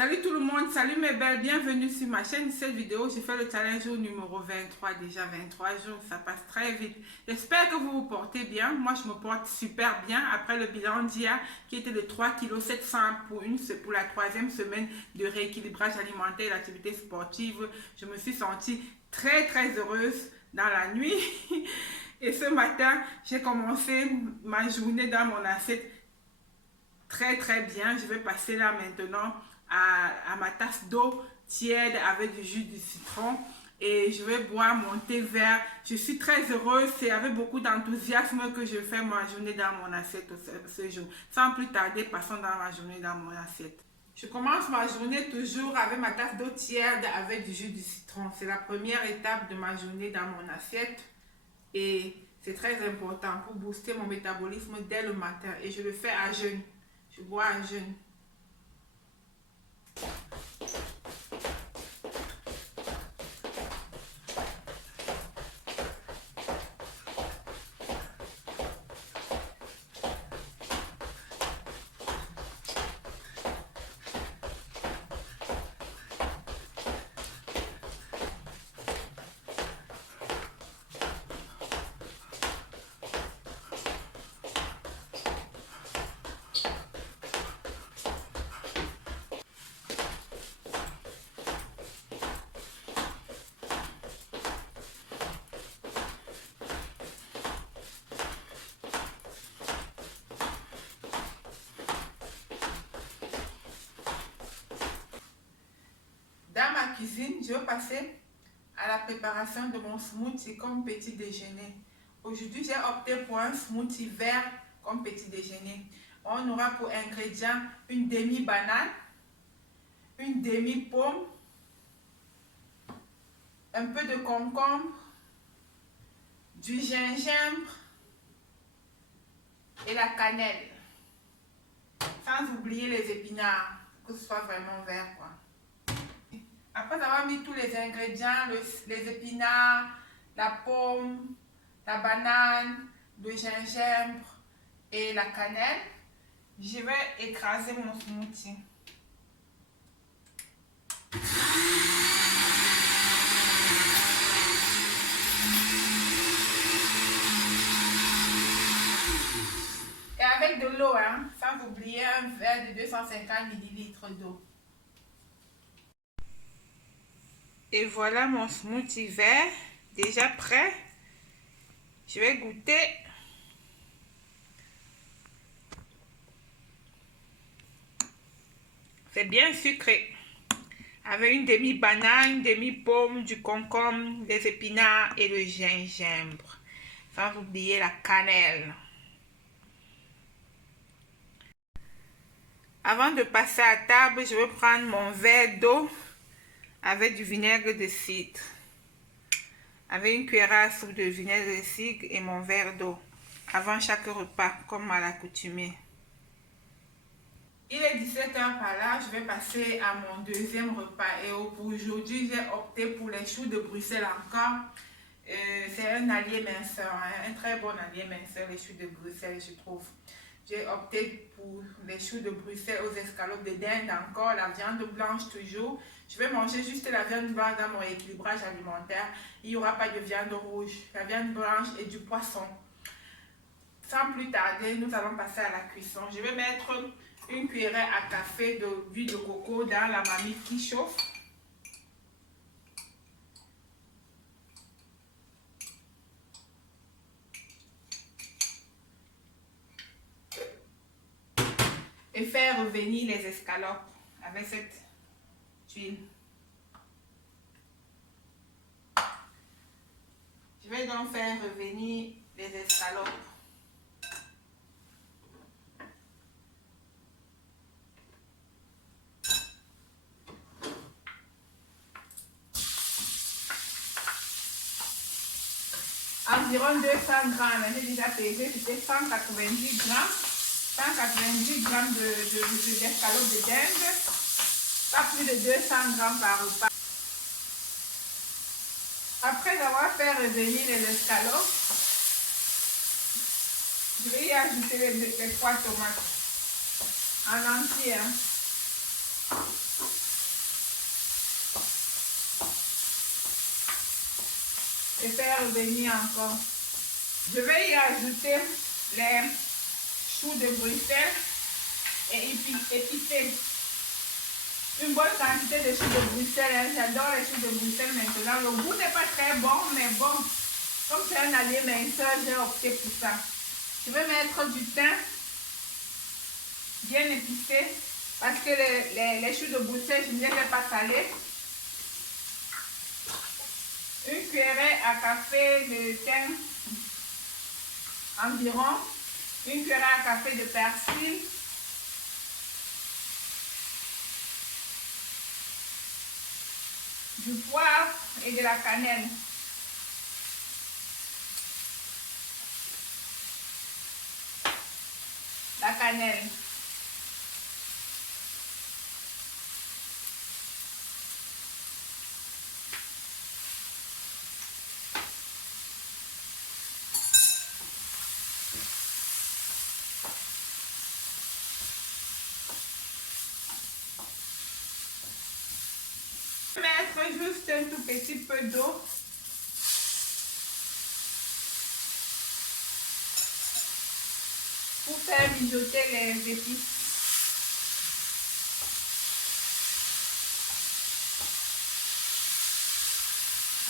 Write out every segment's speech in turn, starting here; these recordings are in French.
Salut tout le monde, salut mes belles, bienvenue sur ma chaîne. Cette vidéo, j'ai fait le challenge au numéro 23, déjà 23 jours, ça passe très vite. J'espère que vous vous portez bien. Moi, je me porte super bien après le bilan d'hier qui était de 3,7 kg pour la troisième semaine de rééquilibrage alimentaire et d'activité sportive. Je me suis sentie très heureuse dans la nuit. Et ce matin, j'ai commencé ma journée dans mon assiette très bien. Je vais passer là maintenant à ma tasse d'eau tiède avec du jus de citron et je vais boire mon thé vert. Je suis très heureuse, c'est avec beaucoup d'enthousiasme que je fais ma journée dans mon assiette ce jour. Sans plus tarder, passons dans ma journée dans mon assiette. Je commence ma journée toujours avec ma tasse d'eau tiède avec du jus de citron. C'est la première étape de ma journée dans mon assiette et c'est très important pour booster mon métabolisme dès le matin et je le fais à jeûne. Je bois à jeûne. Dans ma cuisine, je vais passer à la préparation de mon smoothie comme petit déjeuner. Aujourd'hui, j'ai opté pour un smoothie vert comme petit déjeuner. On aura pour ingrédients une demi-banane, une demi-pomme, un peu de concombre, du gingembre et la cannelle. Sans oublier les épinards, que ce soit vraiment vert, quoi. Après avoir mis tous les ingrédients, les épinards, la pomme, la banane, le gingembre et la cannelle, je vais écraser mon smoothie. Et avec de l'eau, sans oublier un verre de 250 ml d'eau. Et voilà mon smoothie vert, déjà prêt. Je vais goûter. C'est bien sucré. Avec une demi-banane, une demi-pomme, du concombre, des épinards et le gingembre. Sans oublier la cannelle. Avant de passer à table, je vais prendre mon verre d'eau avec du vinaigre de cidre. Avec une cuillère à soupe de vinaigre de cidre et mon verre d'eau. Avant chaque repas, comme à l'accoutumée. Il est 17 h par là, je vais passer à mon deuxième repas. Et pour aujourd'hui, j'ai opté pour les choux de Bruxelles encore. C'est un allié minceur, un très bon allié minceur, les choux de Bruxelles, je trouve. J'ai opté pour les choux de Bruxelles aux escalopes de dinde encore, la viande blanche toujours. Je vais manger juste la viande blanche dans mon équilibrage alimentaire. Il n'y aura pas de viande rouge, la viande blanche et du poisson. Sans plus tarder, nous allons passer à la cuisson. Je vais mettre une cuillerée à café d'huile de coco dans la marmite qui chauffe. Et faire revenir les escalopes avec cette huile. Je vais donc faire revenir les escalopes. Environ 200 grammes, j'ai déjà pesé, c'était 190 grammes. 190 grammes d'escalopes de dinde, pas plus de 200 grammes par repas. Après avoir fait revenir les escalopes, je vais y ajouter les 3 tomates en entier. et faire revenir encore. Je vais y ajouter les choux de Bruxelles et épicer. Une bonne quantité de choux de Bruxelles. Hein. J'adore les choux de Bruxelles maintenant. Le goût n'est pas très bon, mais bon, comme c'est un allié minceur, j'ai opté pour ça. Je vais mettre du thym bien épicé parce que les choux de Bruxelles, je ne les ai pas salés. Une cuillerée à café de thym environ. Une cuillerée à café de persil. Du poivre et de la cannelle. La cannelle. Mettre juste un tout petit peu d'eau. Pour faire mijoter les épices.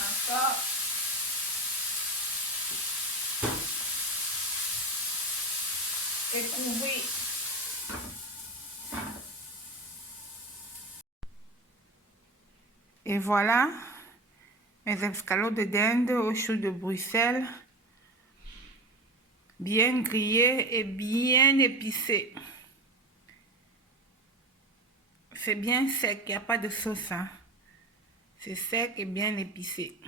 Encore. Et couvrir. Et voilà mes escalops de dinde aux choux de Bruxelles, bien grillés et bien épicés. C'est bien sec, il n'y a pas de sauce. Hein. C'est sec et bien épicé.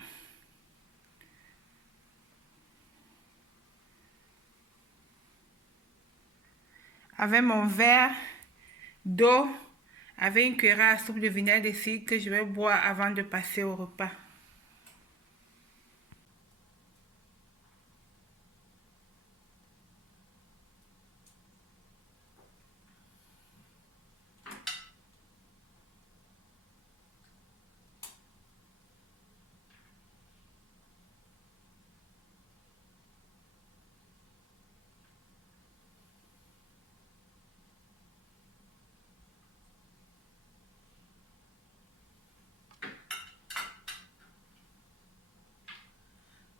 Avec mon verre d'eau, avec une cuillère à soupe de vinaigre de cidre que je vais boire avant de passer au repas.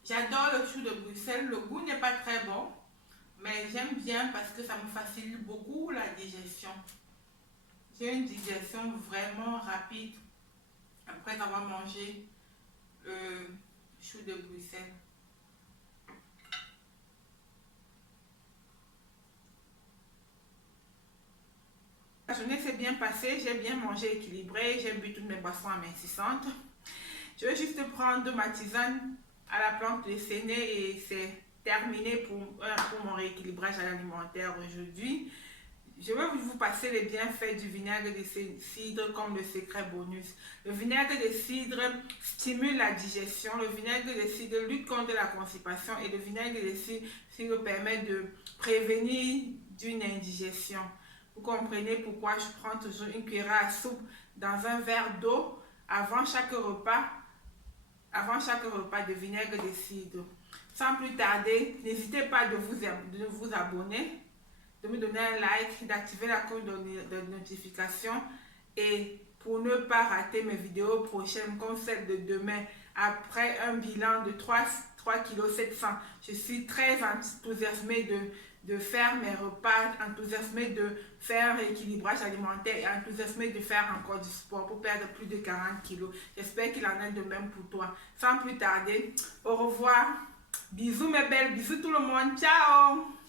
J'adore le chou de Bruxelles, le goût n'est pas très bon, mais j'aime bien parce que ça me facilite beaucoup la digestion. J'ai une digestion vraiment rapide après avoir mangé le chou de Bruxelles. La journée s'est bien passée, j'ai bien mangé équilibré, j'ai bu toutes mes boissons amincissantes. Je vais juste prendre ma tisane à la plante de séné et c'est terminé pour mon rééquilibrage alimentaire aujourd'hui. Je vais vous passer les bienfaits du vinaigre de cidre comme le secret bonus. Le vinaigre de cidre stimule la digestion, le vinaigre de cidre lutte contre la constipation et le vinaigre de cidre permet de prévenir d'une indigestion. Vous comprenez pourquoi je prends toujours une cuillère à soupe dans un verre d'eau avant chaque repas de vinaigre de cidre. Sans plus tarder, n'hésitez pas de vous abonner, de me donner un like, d'activer la cloche de notification et pour ne pas rater mes vidéos prochaines comme celle de demain après un bilan de 3,7 kg. Je suis très enthousiasmée de faire mes repas, enthousiasmée de faire un rééquilibrage alimentaire et enthousiasmée de faire encore du sport pour perdre plus de 40 kg. J'espère qu'il en est de même pour toi. Sans plus tarder, au revoir. Bisous mes belles, bisous tout le monde. Ciao!